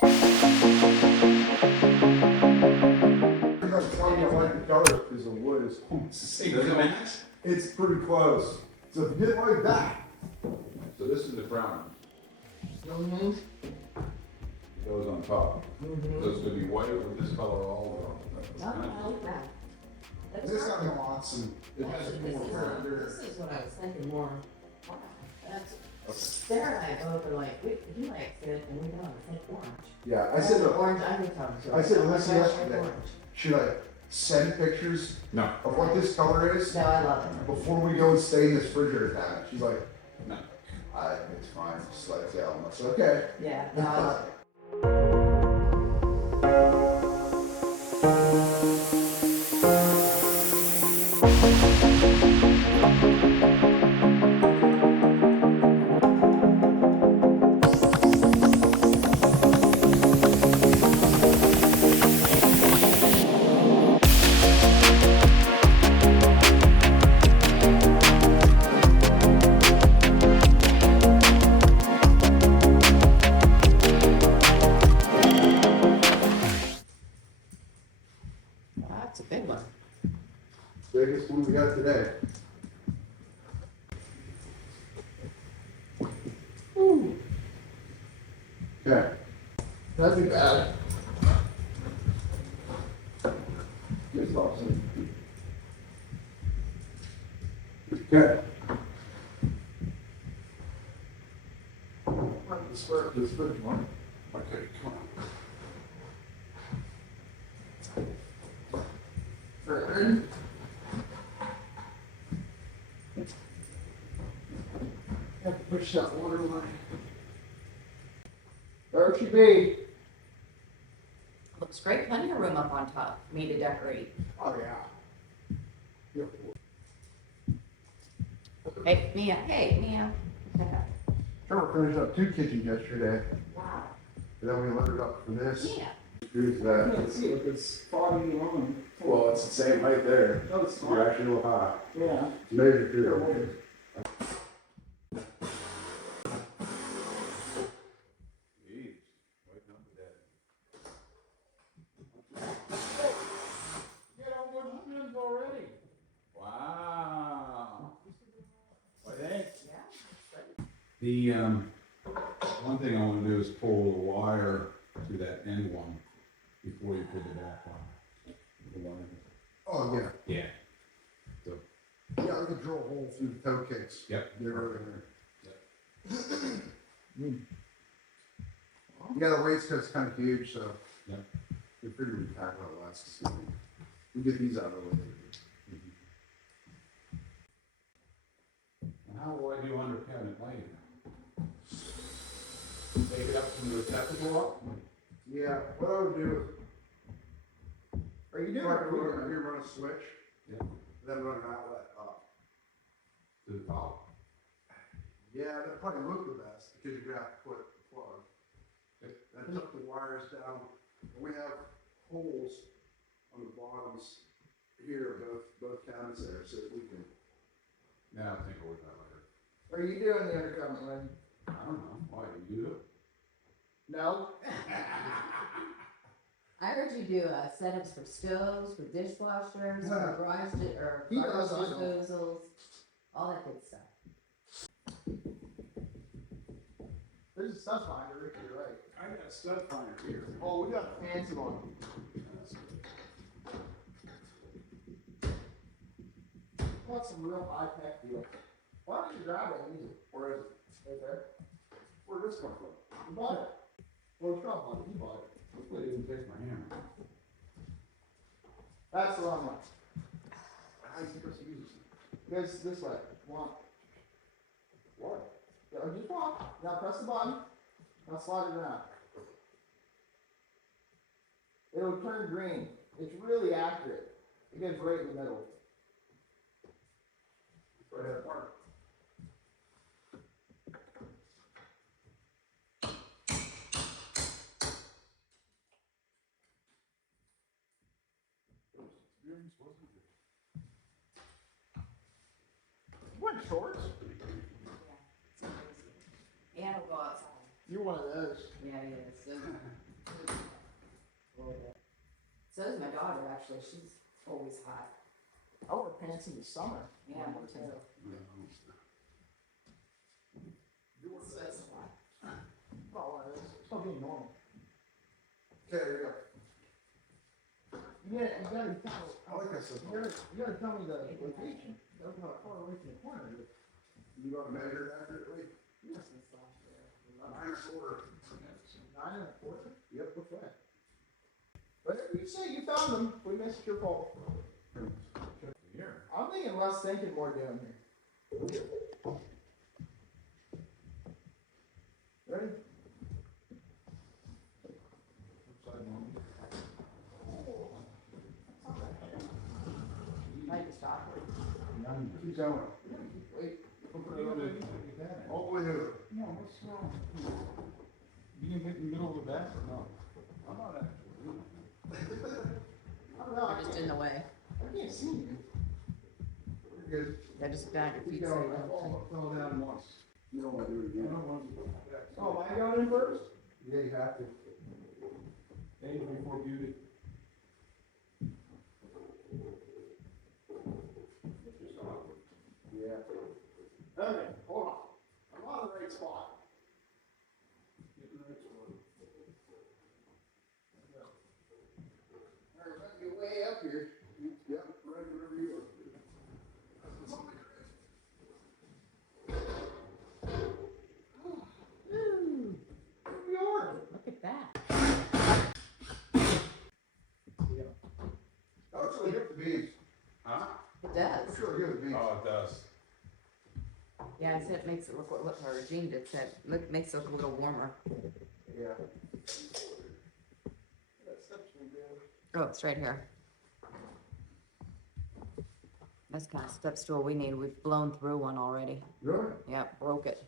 Because the wood is almost the same. Does it match? It's pretty close. So if you get like that. So this is the brown. Mm-hmm. Goes on top. Mm-hmm. So it's gonna be white with this color all over. I like that. That's This right. got nuance and it has more character. This is what I was thinking more. Wow, that's Sarah and I both are like, he likes it, and we don't. It's like orange. Yeah, I said, orange undertone to it. I said, Oh my listen, gosh, yesterday, orange. should I send pictures No. of what this color is No, I love it. before we go and stay in this refrigerator cabinet? She's like, No. it's fine, just let it go. I said, okay. Yeah, no, I love it. That's a big one. Biggest one we got today. Ooh. Okay. That'd be bad. Here's Lawson. Okay. This first one. Okay, come on. Further. Have to push that water line. There she be. Looks great. Plenty of room up on top for me to decorate. Oh, yeah. Yep. Hey, Mia. Hey, Mia. Trevor finished up 2 kitchens yesterday, Wow. and then we loaded up for this. Yeah. Here's that. Let's see if it's foggy on. Well, it's the same height there. No, it's You're not. actually a little high. Yeah. It's measured too. Get on wooden spoons already. Wow. What thanks. Yeah. The one thing I want to do is pull the wire to that end one before you put the back on. The wire. Oh, yeah. Yeah. So, Yeah, we could drill a hole through the toe case. yep. Get it over there. Yep. Yeah, the waistcoat's kind of huge, so. Yep. We figured we'd tackle it last. We get these out of the way. And how will I do under cabinet lighting? Take it up from the receptacle up? Yeah, what I would do Are you is, doing right it? here, you run a switch, Yeah. then run an outlet up. To the top. Yeah, that'd probably look the best, because you're gonna have to put the plug. Then tuck the wires down, and we have holes on the bottoms here, both cabinets there, so that we can. Yeah, I'll think over that later. Are you doing the undercover one? I don't know. Why do you do it? No. I heard you do setups for stoves, for dishwashers, Yeah. for or He does, garbage I don't. disposals, all that good stuff. There's a stuff finder, Rick, you're right. I got a stud finder here. Oh, we got a fancy one. Want some real high-tech deal. Why don't you grab it and use it? Where is it? Right there. Where'd this come from? You bought it. Well, Trump bought it, you bought it. Hopefully it didn't take my hammer. That's the wrong one. How you supposed to use this? This way. One. What? Yeah, just walk. Now press the button. Now slide it around. It'll turn green. It's really accurate. It gets right in the middle. Right at part. What shorts? Yeah, it'll go outside. You're one of those. Yeah, it is. So is my daughter, actually. She's always hot. I wear pants in the summer. Yeah, me too. So that's fine. About one of those. It's not being normal. Okay, there you go. You gotta tell. I like that stuff. You gotta tell me the location. That's how far away from the corner it is. You got to measure it accurately? Yes, it's not there. 9 1/4. 9 1/4? Yep. What's that? Whatever you say, you found them. We missed your fault. Here. I'm thinking less thinking, more doing here. Ready? Upside down. I just stop. Keep going. Wait. All the way over. No, what's wrong? You can get in the middle of the back or no? I'm not actually. I don't know. You're just in the way. I can't see you. You're good. Yeah, just back your feet. Keep So going. you I don't fell down once. You don't want to do it I again. don't want to go back. Oh, am I going in first? Yeah, you have to. Age before beauty. Yeah. Okay, hold on. I'm on the right spot. Alright, let me get way up here. Yep, right wherever you are. Ooh, Here we are. look at that. That looks really good with the beans. Huh? It does. Looks really good with beans. Oh, it does. Yeah, I said it makes it look, or Jean did said, makes it look a little warmer. Yeah. That steps me down. Oh, it's right here. That's the kind of step stool we need. We've blown through one already. Really? Yeah, broke it.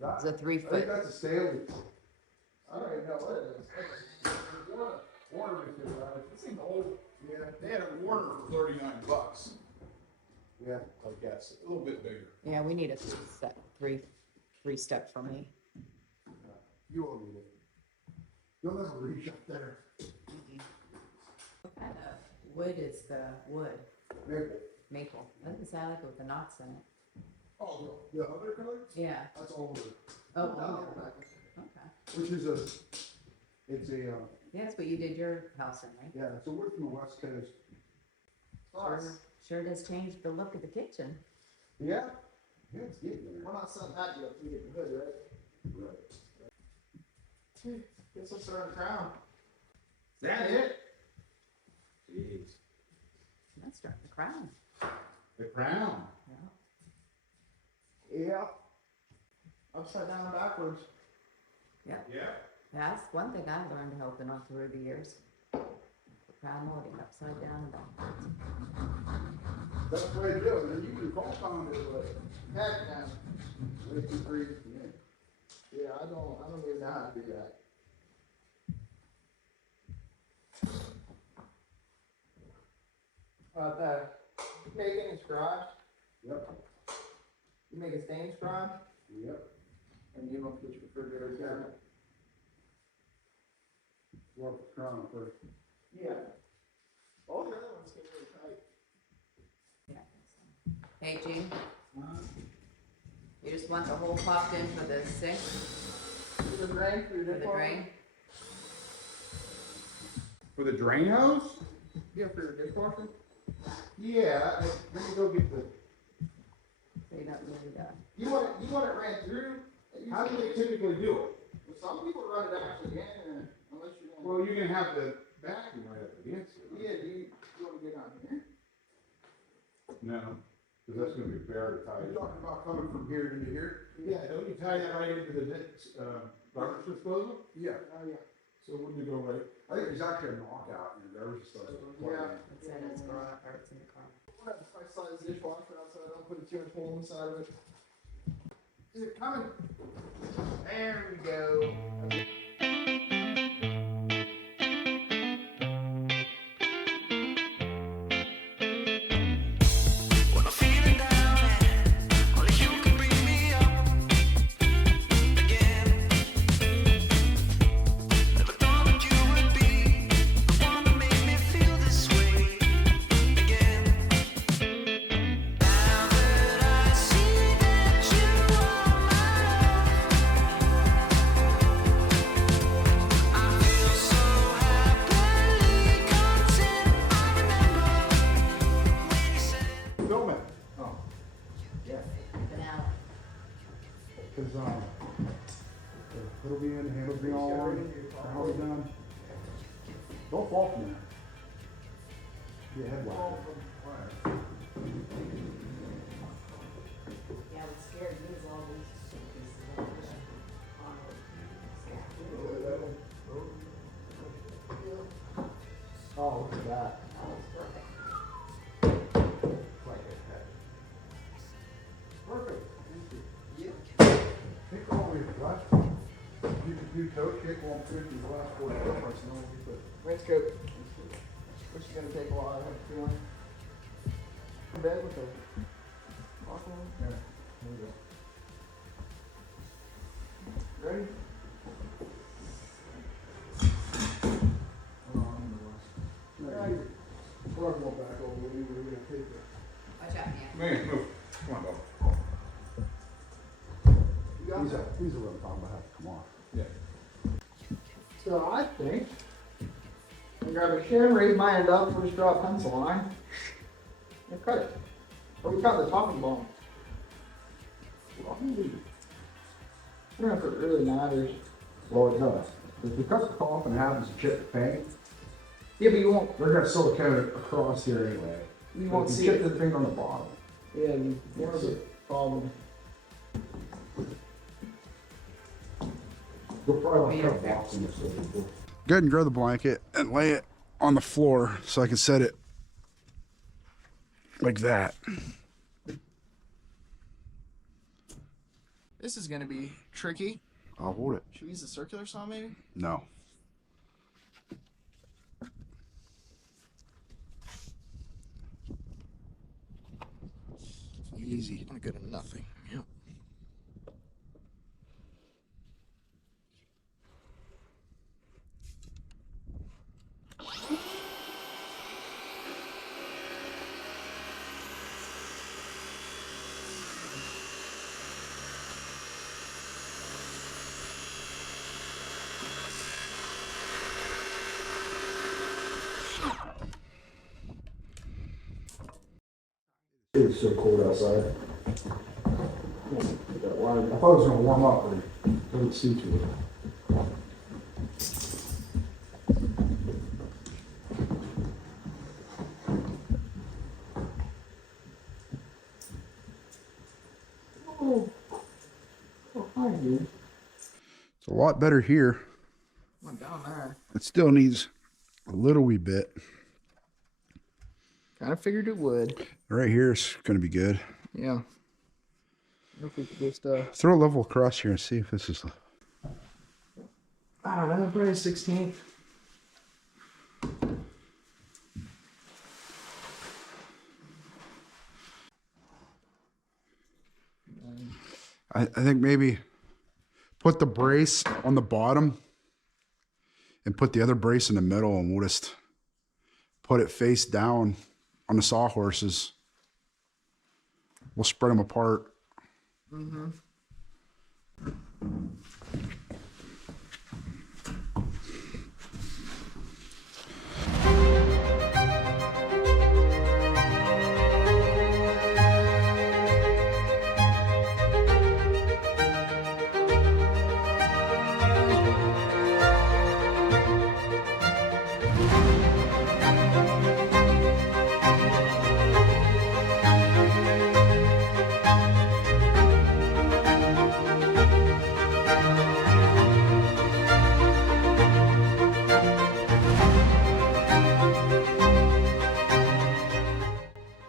That, It's a I 3 think foot. that's a Stanley. I don't even know what it is. Warner is good, right? This thing's old. Yeah. They had a Warner for $39. Yeah. I guess, a little bit bigger. Yeah, we need a set, three step for me. You won't need it. You'll never reach up there. What kind of wood is the wood? Maple. Maple. Doesn't sound like it with the knots in it. Oh, the other color? Yeah. That's older. Oh, No. okay. Which is a, it's a, Yeah, that's what you did your house in, right? yeah, it's a wood from the west coast. Sure does change the look of the kitchen. Yeah? Yeah, it's getting there. We're not selling that yet. We get the hood, right? Right. Guess let's start on the crown. Is that it? Jeez. That's starting to crown. The crown. Yeah. Yeah. Upside down and backwards. Yeah. That's one thing I learned helping on through the years. Crown loading upside down and backwards. That's the way to do it, and then you can call on it, like, Heck no. 1, 2, 3, yeah. Yeah, I don't even know how to do that. The making is garage. Yep, You make a stained garage, yep. and you don't put your refrigerator down. Work the crown first. Yeah. All the other ones get really tight. Yeah. Hey, Jean, you just want the hole popped in for the sink, For the drain, for your for the dishwasher? drain? For the drain hose? Yeah, for your dishwasher? Yeah, let me go get the, So you don't need You want it ran through? how do they typically do it? Well, some people run it actually in, unless you're gonna. Well, you can have the vacuum right up against it. Yeah, do you want to get on here? No, because that's gonna be very tight. You're talking about coming from here to here? Yeah, don't you tie that right into the, garbage disposal? Yeah. Oh, yeah. So wouldn't you go right? I think there's actually a knockout in there, just like. Yeah. It's in its garage, or it's in the car. We'll have a price size dishwasher outside, I'll put a 2-inch hole inside of it. Is it coming? There we go. it'll be all on, all done. Don't fall from there. Your head wide. Yeah, what scared me is all these pieces of wood on it. Oh, look at that. That was perfect. Perfect. Kick all the way to the last. You can do toe kick 150 the last 4 difference, and then we put. Let's go. Which is gonna take a while, I have a feeling. In bed with the clock on? Yeah, there we go. Ready? Alright. We're not going back all the way, we're gonna take it. Watch out, man. Man, move. Come on, Bob. You got These that? are what I'm talking about, have to come off. Yeah. So I think I'm gonna grab a shim, raise my end up, first draw a pencil line, and cut it. Or we cut the top of the bone. I don't know if it really matters. Well, it does. If you cut the top and it happens to chip the paint, Yeah, but you won't. they're gonna silicone it across here anyway. You But won't if see chip it. the paint on the bottom. Yeah, more of a problem. You'll probably have a box in this. Go ahead and grab the blanket and lay it on the floor so I can set it like that. This is gonna be tricky. I'll hold it. Should we use a circular saw maybe? No. Easy. I'm good at nothing. Yep. It's so cold outside. I thought it was gonna warm up, but it doesn't seem to. Hi, dude. It's a lot better here. I'm down there. It still needs a little wee bit. Kind of figured it would. Right here is gonna be good. Yeah. If we could just, Throw a level across here and see if this is. I don't know, probably 16th. I think maybe put the brace on the bottom and put the other brace in the middle, and we'll just put it face down on the sawhorses. We'll spread them apart. Mm-hmm.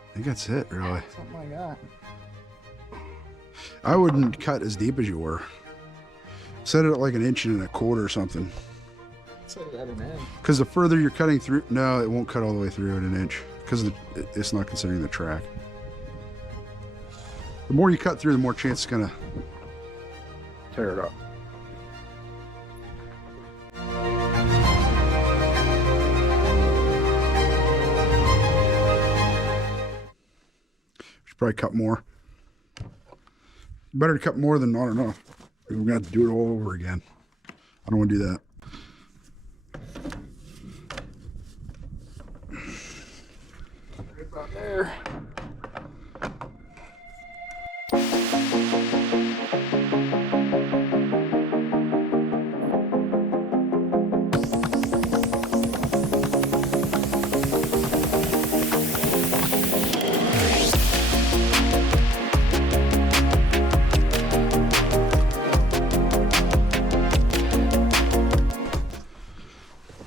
I think that's it, really. Something like that. I wouldn't cut as deep as you were. Set it at like 1.25 inches or something. Set it at an end. Because the further you're cutting through, no, it won't cut all the way through at 1 inch. Because it's not considering the track. The more you cut through, the more chance it's gonna tear it up. Should probably cut more. Better to cut more than not enough. We're gonna have to do it all over again. I don't want to do that. Right about there.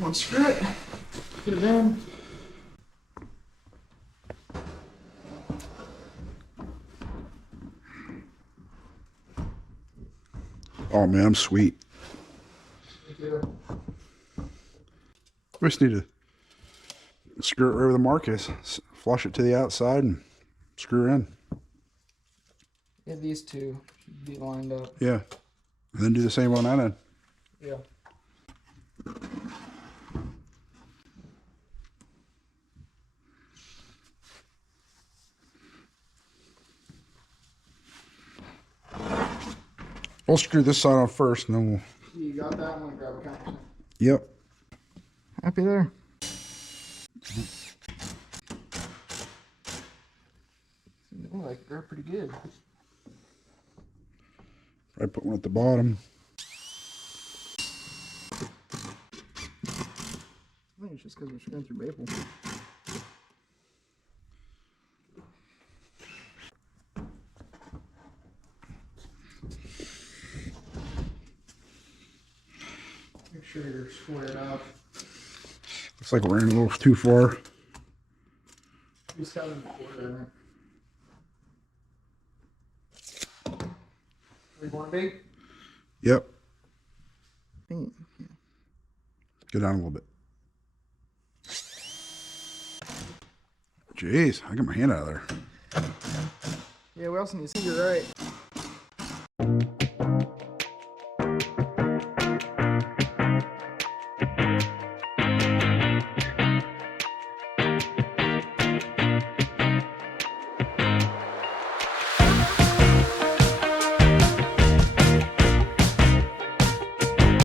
Unscrew it. Put it in. Oh man, I'm sweet. We just need to screw it right where the mark is. Flush it to the outside and screw it in. Yeah, these two should be lined up. Yeah. And then do the same on that end. Yeah. We'll screw this side on first and then we'll... You got that? I'm gonna grab a counter. Yep. Happy there. Oh, like they're pretty good. I put one at the bottom. I think it's just because we're screwing through maple. Make sure you're squared up. Looks like we're in a little too far. Be 7 1/4, I think. We want to be? Yep. Yeah. Go down a little bit. Jeez, I got my hand out of there. Yeah, we also need to see you're right.